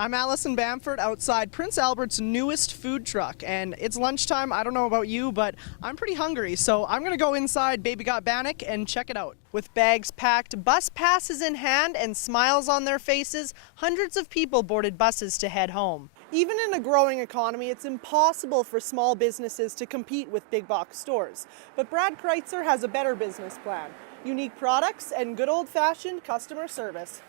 I'm Allison Bamford outside Prince Albert's newest food truck, and it's lunchtime. I don't know about you, but I'm pretty hungry, so I'm gonna go inside Baby Got Bannock and check it out. With bags packed, bus passes in hand, and smiles on their faces, hundreds of people boarded buses to head home. Even in a growing economy, it's impossible for small businesses to compete with big box stores. But Brad Kreitzer has a better business plan: unique products and good old-fashioned customer service.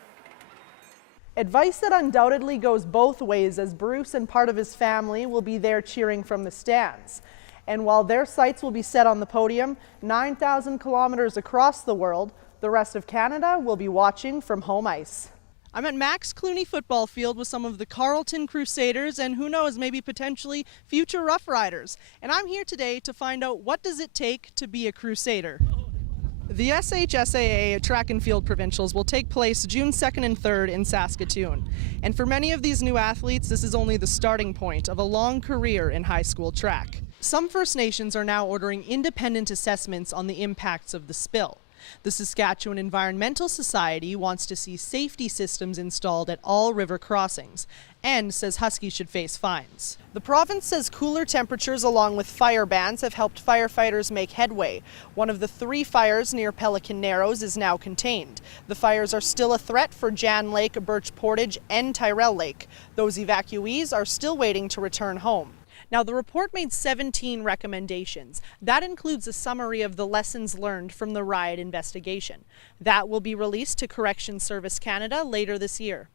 Advice that undoubtedly goes both ways, as Bruce and part of his family will be there cheering from the stands. And while their sights will be set on the podium, 9,000 kilometers across the world, the rest of Canada will be watching from home ice. I'm at Max Clooney football field with some of the Carleton Crusaders and who knows, maybe potentially future Rough Riders. And I'm here today to find out, what does it take to be a Crusader? The SHSAA Track and Field Provincials will take place June 2nd and 3rd in Saskatoon. And for many of these new athletes, this is only the starting point of a long career in high school track. Some First Nations are now ordering independent assessments on the impacts of the spill. The Saskatchewan Environmental Society wants to see safety systems installed at all river crossings and says Huskies should face fines. The province says cooler temperatures along with fire bans have helped firefighters make headway. One of the 3 fires near Pelican Narrows is now contained. The fires are still a threat for Jan Lake, Birch Portage, and Tyrell Lake. Those evacuees are still waiting to return home. Now, the report made 17 recommendations. That includes a summary of the lessons learned from the riot investigation. That will be released to Corrections Service Canada later this year.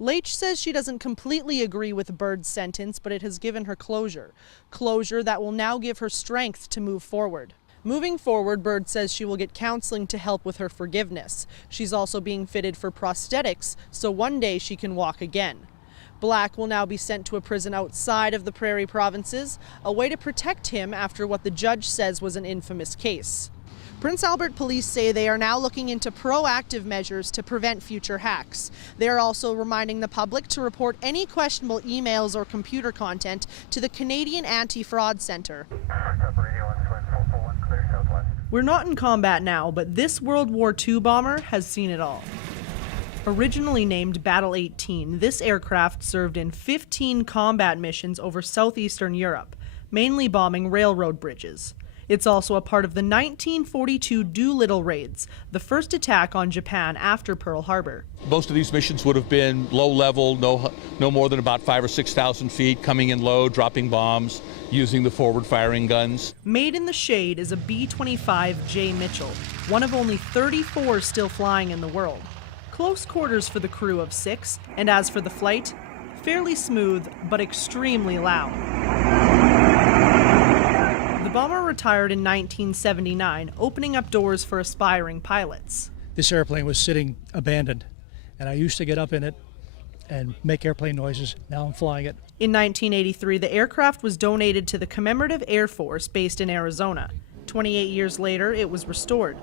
Leitch says she doesn't completely agree with Bird's sentence, but it has given her closure. Closure that will now give her strength to move forward. Moving forward, Bird says she will get counseling to help with her forgiveness. She's also being fitted for prosthetics, so one day she can walk again. Black will now be sent to a prison outside of the Prairie Provinces, a way to protect him after what the judge says was an infamous case. Prince Albert police say they are now looking into proactive measures to prevent future hacks. They are also reminding the public to report any questionable emails or computer content to the Canadian Anti-Fraud Centre. We're not in combat now, but this World War II bomber has seen it all. Originally named Battle 18, this aircraft served in 15 combat missions over southeastern Europe, mainly bombing railroad bridges. It's also a part of the 1942 Doolittle raids, the first attack on Japan after Pearl Harbor. Most of these missions would have been low level, no more than about 5,000 or 6,000 feet, coming in low, dropping bombs, using the forward firing guns. Made in the shade is a B-25 J. Mitchell, one of only 34 still flying in the world. Close quarters for the crew of 6, and as for the flight, fairly smooth but extremely loud. The bomber retired in 1979, opening up doors for aspiring pilots. This airplane was sitting abandoned, and I used to get up in it and make airplane noises. Now I'm flying it. In 1983, the aircraft was donated to the Commemorative Air Force based in Arizona. 28 years later, it was restored.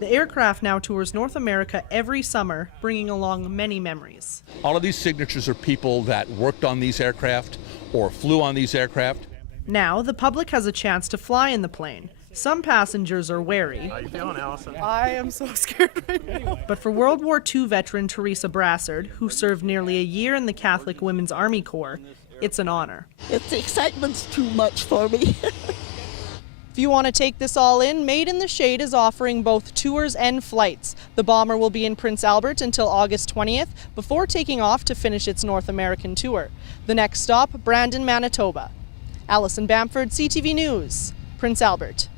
The aircraft now tours North America every summer, bringing along many memories. All of these signatures are people that worked on these aircraft or flew on these aircraft. Now, the public has a chance to fly in the plane. Some passengers are wary. How you feeling, Allison? I am so scared right now. But for World War II veteran Teresa Brassard, who served nearly a year in the Catholic Women's Army Corps, it's an honor. The excitement's too much for me. If you want to take this all in, Made in the Shade is offering both tours and flights. The bomber will be in Prince Albert until August 20th before taking off to finish its North American tour. The next stop, Brandon, Manitoba. Allison Bamford, CTV News, Prince Albert.